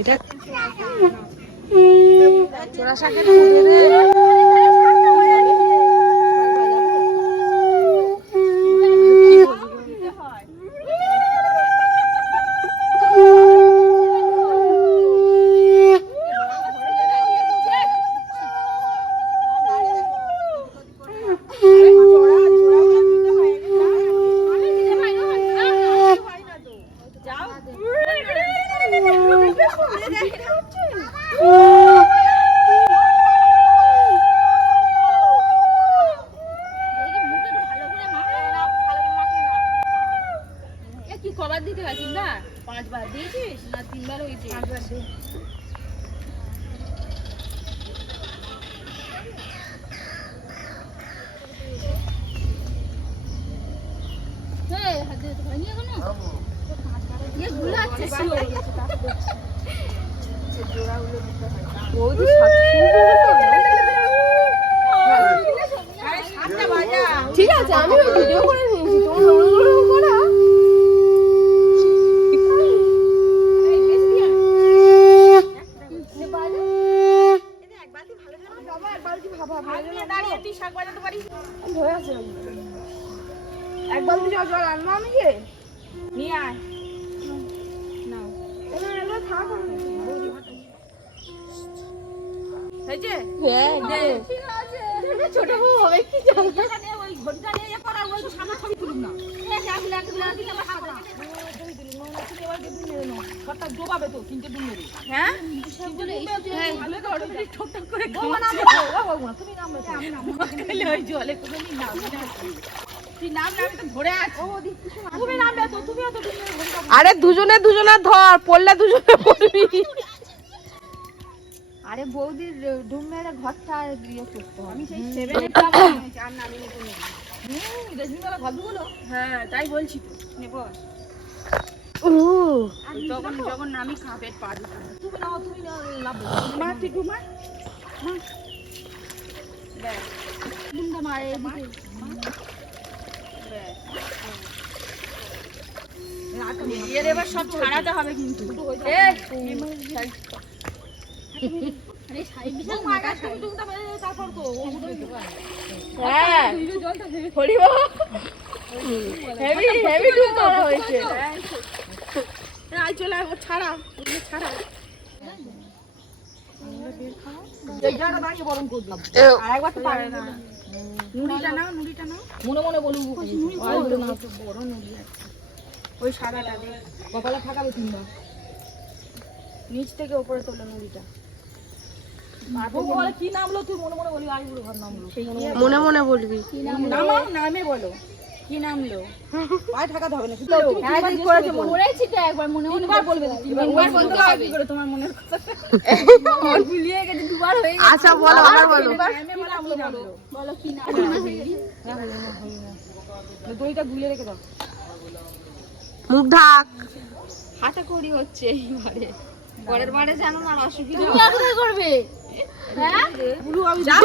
এটা চোরা শাকের ফুটে রে। কবার দিতে হয়? 3 বার 5 বার দিয়েছিস না 3 বার হয়েছে? 5 বার দিয়ে হাতে হয়নি এখনো। ইয়ে গুলো আছে জোড়াগুলো দিতে হয়। বৌদি ঠিক আছে, আমি ভিডিও করে নিয়েছি, তোমরা করা। এক বালতি জল আনবো আমি যে নিয়ে আয় না থাক ছোট বউ হবে কি জানি ওই ঘন্টা নিয়ে করা ওই তো সামনে ছবি তুলুম না ডোবাবে তো কিনতে ডুব মেরে। হ্যাঁ ওই জলে আরে দুজনে ধর, পড়লে দুজনে পড়বি। আরে বৌদির ডুব মেরে ঘরটা ইয়ে করতে হবে। আমি সেই 7 এর আর নামিনি কোনো। ঘরগুলো হ্যাঁ তাই বলছি তো নেব। যখন নামি খাপের পা দিতে তুমি লাভ মা ঠিক মা ব্যাস মুন্ডা মারে এদিকে এর এবার সব ছাড়াতে হবে কিন্তু। মনে মনে বলবো ওই সাদাটা কপালে থাকাবে 3 বার নিচ থেকে উপরে তোলে নুড়িটা। কি নামলো তুই মনে মনে বলবি? আইবুড়ো ঘর নামলো মনে মনে বলবি। নামে বলো কি নামলো? পায়ে ঠাকাতে হবে না একবার মনে মনে বলবে। তিনবার বলতে পারবি করে তোমার মনের কথা ভুলিয়ে গেছে, 2 বার হয়ে গেছে। আচ্ছা বলো, আবার বলো। বলো কি নাম? দইটা গুলিয়ে রেখে দাও। মুখ ঢাক। হাতে করি হচ্ছে এইবারে, পরের বারে জানো না অসুবিধা তুমি আর কোথায় করবে? হ্যাঁ বুলু আমি যা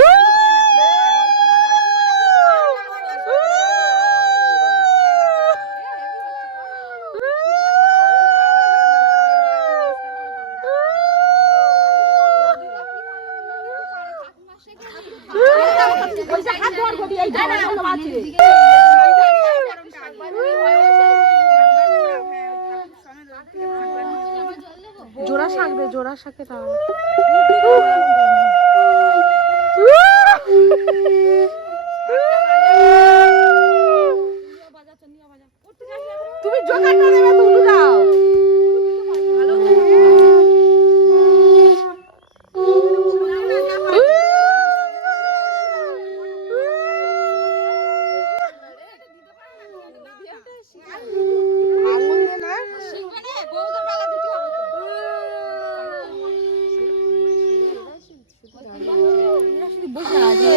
জোড়া শাক দে, জোড়া শাকে দাও। তুমি জোগাড়টা দেবে তো উঠে দাও। বসে আছে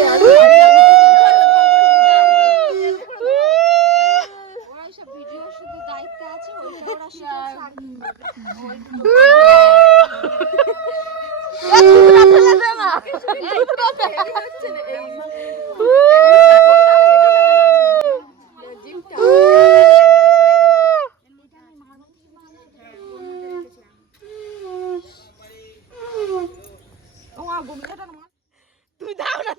তুমি দাও না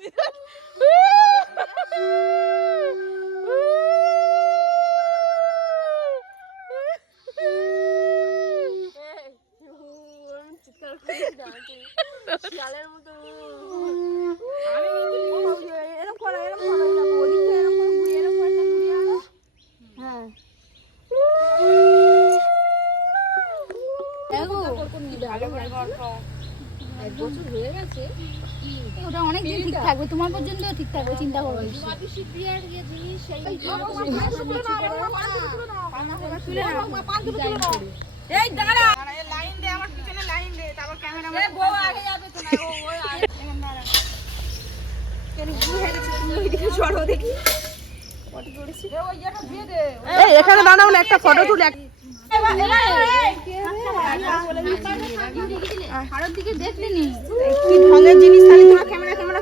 ওটা অনেকদিন ঠিক থাকবে, তোমার পর্যন্ত ঠিক থাকবে, চিন্তা করো না। এই দাঁড়া লাইন দে, আমার পিছনে লাইন দে, তারপর ক্যামেরা বউ আগে যাবে তো না, ও আগে দাঁড়া কেন কি হেরেছে তুমি ওইদিকে সরো দেখি পটি করেছি ওই যেটা দিয়ে দে। এই এখানে দাঁড়াও না, একটা ফটো তুলে দিকে দেখলি নি কি ঢঙের জিনিস, তাহলে তোমার ক্যামেরা